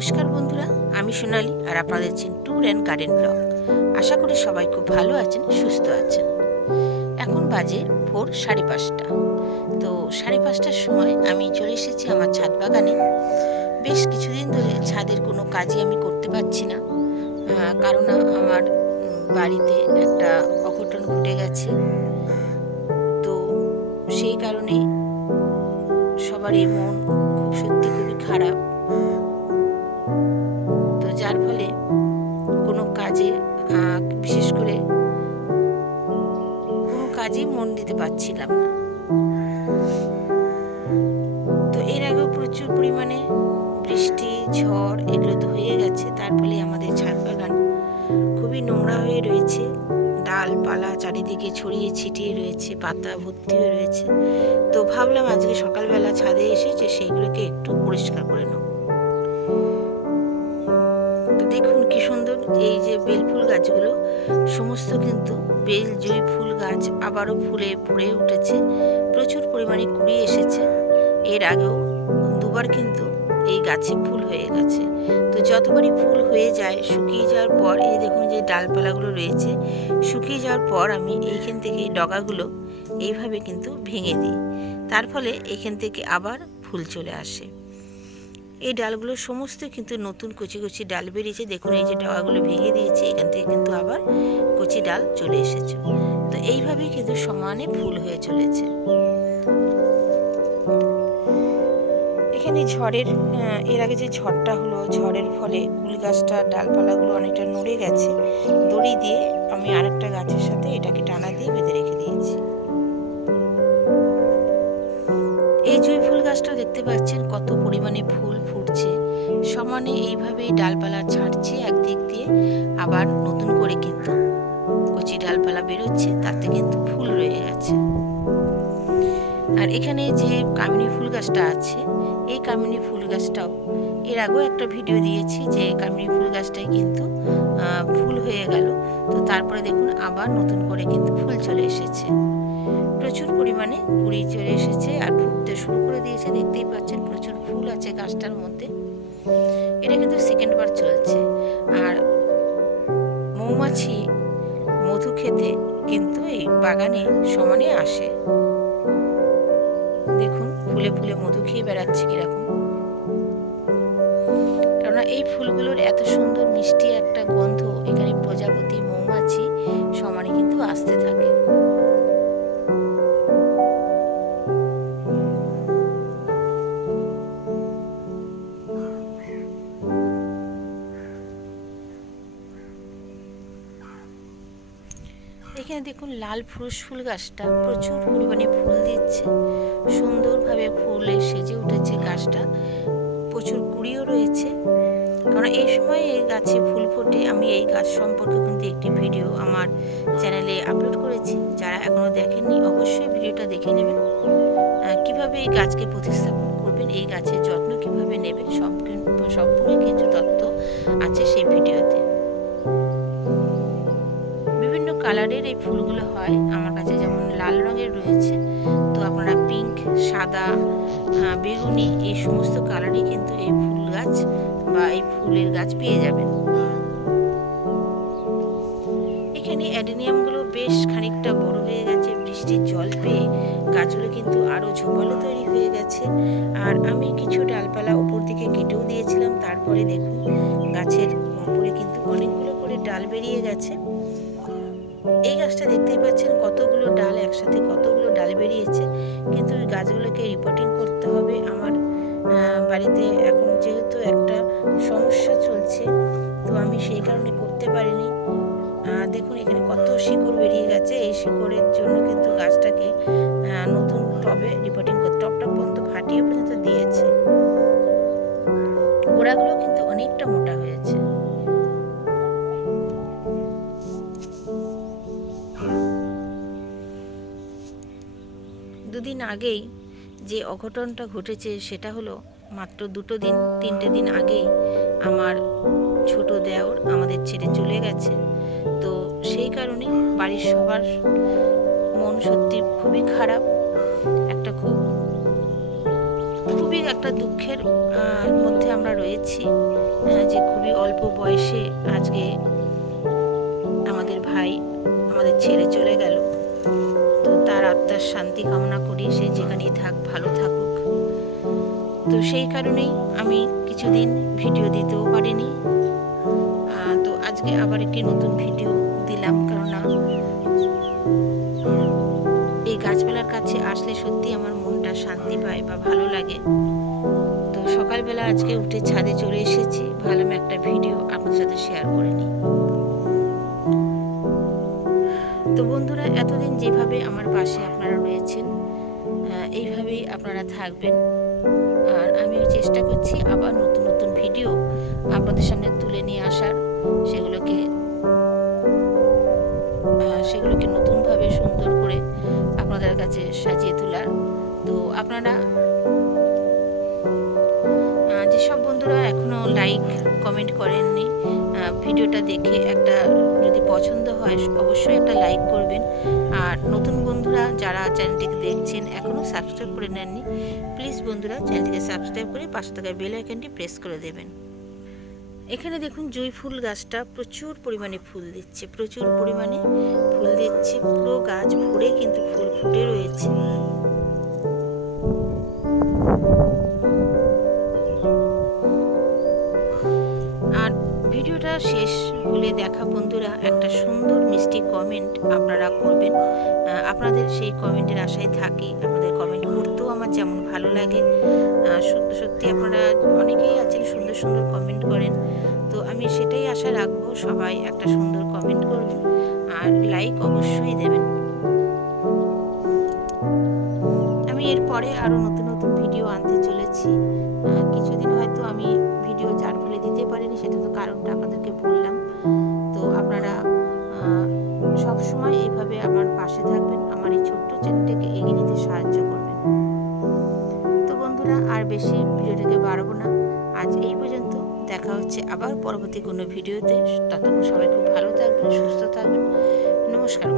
নমস্কার বন্ধুরা, আমি সোনালি আর আপনারা দেখছেন ট্যুর অ্যান্ড গার্ডেন ব্লগ। আশা করি সবাই খুব ভালো আছেন, সুস্থ আছেন। এখন বাজে ভোর 5:30। তো 5:30টার সময় আমি চলে এসেছি আমার ছাদ বাগানে। বেশ কিছুদিন ধরে ছাদের কোনো কাজই আমি করতে পারছি না, কারণ আমার বাড়িতে একটা অঘটন ঘটে গেছে। তো সেই কারণে সবারই মন খুবই খারাপ। তো যার ফলে কোনো কাজে বিশেষ করে কোনো কাজেই মন দিতে পারছিলাম না। তো এর আগেও প্রচুর পরিমাণে বৃষ্টি, ঝড় এগুলো তো হয়ে গেছে। তার ফলে আমাদের ছাদ বাগান খুবই নোংরা হয়ে রয়েছে, ডালপালা চারিদিকে ছড়িয়ে ছিটিয়ে রয়েছে, পাতা ভর্তি হয়ে রয়েছে। তো ভাবলাম আজকে সকালবেলা ছাদে এসে যে সেইগুলোকে একটু পরিষ্কার করে নেব। তো দেখুন কি সুন্দর এই যে বেলফুল গাছগুলো সমস্ত কিন্তু বেল জুঁই ফুল গাছ আবারও ফুলে ভরে উঠেছে, প্রচুর পরিমাণে কুড়ি এসেছে। এর আগেও দুবার কিন্তু এই গাছে ফুল হয়ে গেছে। তো যতবারই ফুল হয়ে যায়, শুকিয়ে যাওয়ার পর এই দেখুন যে ডালপালাগুলো রয়েছে, শুকিয়ে যাওয়ার পর আমি এইখান থেকে ডগাগুলো এইভাবে কিন্তু ভেঙে দিই। তার ফলে এখান থেকে আবার ফুল চলে আসে। এই ডালগুলো সমস্ত কিন্তু নতুন কচি কচি ডাল বেরিয়েছে। দেখুন এই যে ডগাগুলো ভেঙে দিয়েছে, এখান থেকে কিন্তু আবার কচি ডাল চলে এসেছে। তো এইভাবেই কিন্তু সমানে ফুল হয়ে চলেছে। এখানে এর আগে যে ঝড়টা হলো, ঝড়ের ফলে কুল গাছটার ডালপালাগুলো অনেকটা নড়ে গেছে। দড়ি দিয়ে আমি আরেকটা গাছের সাথে এটাকে টানা দিয়ে বেঁধে রেখে দিয়েছি। এই জুঁই ফুল গাছটা দেখতে পাচ্ছেন কত পরিমাণে ফুল ফুটছে, সমানে এইভাবে ডালপালা ছাড়ছে একদিক দিয়ে, আবার নতুন করে কিন্তু কচি ডালপালা বেরোচ্ছে, তাতে কিন্তু ফুল রয়ে গেছে। আর এখানে যে কামিনী ফুল গাছটা আছে, এই কামিনী ফুল গাছটাও এর আগেও একটা ভিডিও দিয়েছি যে কামিনী ফুল গাছটাই কিন্তু ফুল হয়ে গেল। তো তারপরে দেখুন আবার নতুন করে কিন্তু ফুল চলে এসেছে, প্রচুর পরিমাণে কুড়ি চলে এসেছে আর ফুটতে শুরু করে দিয়েছে। দেখতেই পাচ্ছেন প্রচুর ফুল আছে গাছটার মধ্যে। এটা কিন্তু সেকেন্ড বার চলছে। আর মৌমাছি মধু খেতে কিন্তু এই বাগানে সমানে আসে। দেখুন ফুলে ফুলে মধু খেয়ে বেড়াচ্ছে কিরকম। কেননা এই ফুলগুলোর এত সুন্দর মিষ্টি একটা গন্ধ, এখানে প্রজাপতি মৌমাছি সমানে কিন্তু আসতে থাকে। এখানে দেখুন লাল ফুরুষ ফুল গাছটা প্রচুর পরিমাণে ফুল দিচ্ছে, সুন্দরভাবে ফুলে সেজে উঠেছে গাছটা, প্রচুর কুড়িও রয়েছে। কারণ এই সময় এই গাছে ফুল ফোটে। আমি এই গাছ সম্পর্কে কিন্তু একটি ভিডিও আমার চ্যানেলে আপলোড করেছি, যারা এখনও দেখেননি অবশ্যই ভিডিওটা দেখে নেবেন। কিভাবে এই গাছকে প্রতিস্থাপন করবেন, এই গাছের যত্ন কিভাবে নেবেন, সম্পূর্ণ কিছু তথ্য আছে সেই ভিডিওতে। বিভিন্ন কালারের এই ফুলগুলো হয় আমার কাছে, যেমন লাল রঙের রয়েছে, তো আপনারা পিঙ্ক, সাদা, বেগুনি এই সমস্ত কালারই কিন্তু এই ফুল গাছ বা এই ফুলের গাছ পেয়ে যাবেন। এখানে অ্যাডেনিয়ামগুলো বেশ খানিকটা বড় হয়ে গেছে, বৃষ্টির জল পেয়ে গাছগুলো কিন্তু আরও ঝোপালো তৈরি হয়ে গেছে। আর আমি কিছু ডালপালা উপর দিকে কেটেও দিয়েছিলাম। তারপরে দেখুন গাছের উপরে কিন্তু অনেকগুলো করে ডাল বেরিয়ে গেছে। এই গাছটা দেখতেই পাচ্ছেন কতগুলো ডাল একসাথে, কতগুলো ডাল বেরিয়েছে। কিন্তু এই গাছগুলোকে রিপোর্টিং করতে হবে। আমার বাড়িতে এখন যেহেতু একটা সমস্যা চলছে, তো আমি সেই কারণে করতে পারিনি। দেখুন এখানে কত শিকড় বেরিয়ে গেছে। এই শিকড়ের জন্য কিন্তু গাছটাকে নতুন টবে রিপোর্টিং করতে, টবটা পর্যন্ত ফাটিয়ে পর্যন্ত দিয়েছে। গোড়াগুলো কিন্তু অনেকটা মোটা হয়েছে। দুদিন আগেই যে অঘটনটা ঘটেছে সেটা হলো মাত্র 3টে দিন আগেই আমার ছোট দেওর আমাদের ছেড়ে চলে গেছে। তো সেই কারণে বাড়ির সবার মন সত্যি খুবই খারাপ। একটা খুব খুবই একটা দুঃখের মধ্যে আমরা রয়েছি যে খুবই অল্প বয়সে আজকে আমাদের ভাই আমাদের ছেড়ে চলে গেল। তো তার আত্মার শান্তি কামনা করি, সে যেখানেই থাক ভালো থাকুক। তো সেই কারণেই আমি কিছুদিন ভিডিও দিতেও পারিনি। তো আজকে আবার একটি নতুন ভিডিও দিলাম, কেননা এই গাছপালার কাছে আসলে সত্যি আমার মনটা শান্তি পায় বা ভালো লাগে। তো সকালবেলা আজকে উঠে ছাদে চলে এসেছি, ভাবলাম একটা ভিডিও আপনাদের সাথে শেয়ার করে নিই। তো বন্ধুরা, এতদিন যেভাবে আমার পাশে আপনারা রয়েছেন এইভাবেই আপনারা থাকবেন। আর আমিও চেষ্টা করছি আবার নতুন নতুন ভিডিও আপনাদের সামনে তুলে নিয়ে আসার, সেগুলোকে নতুনভাবে সুন্দর করে আপনাদের কাছে সাজিয়ে তোলার। তো আপনারা যেসব বন্ধুরা এখনো লাইক কমেন্ট করেননি, ভিডিওটা দেখে একটা যদি পছন্দ হয় অবশ্যই একটা লাইক করবেন। আর নতুন বন্ধুরা যারা চ্যানেলটিকে দেখছেন এখনও সাবস্ক্রাইব করে নেননি, প্লিজ বন্ধুরা চ্যানেলটিকে সাবস্ক্রাইব করে পাশে থাকা বেল আইকনটি প্রেস করে দেবেন। এখানে দেখুন জুঁই ফুল গাছটা প্রচুর পরিমাণে ফুল দিচ্ছে, পুরো গাছ ভরে কিন্তু ফুল ফুটে রয়েছে। আর ভিডিওটা শেষ হলে দেখা বন্ধুরা একটা সুন্দর মিষ্টি কমেন্ট আপনারা করবেন। আপনাদের সেই কমেন্টের আশায় থাকি। আপনাদের কমেন্ট পড়তেও আমার যেমন ভালো লাগে, সত্যি আপনারা অনেকেই আছেন সুন্দর সুন্দর কমেন্ট করেন। তো আমি সেটাই আশা রাখবো, সবাই একটা সুন্দর কমেন্ট করবেন আর লাইক অবশ্যই দেবেন। আমি এরপরে আরও নতুন নতুন ভিডিও আনতে চলেছি। কিছুদিন হয়তো আমি ভিডিও যার ফলে দিতে পারিনি, সেটা তো কারণটা আপনাদেরকে বললাম। তো আপনারা সবসময় এইভাবে আমার পাশে থাকবেন, আমার এই ছোট্ট চ্যানেলটাকে এগিয়ে নিতে সাহায্য করবেন। তো বন্ধুরা, আর বেশি ভিডিওটাকে বাড়াবো না, আজ এই পর্যন্ত। দেখা হচ্ছে আবার পরবর্তী কোনো ভিডিওতে। ততক্ষণ সবাই খুব ভালো থাকবেন, সুস্থ থাকবেন। নমস্কার।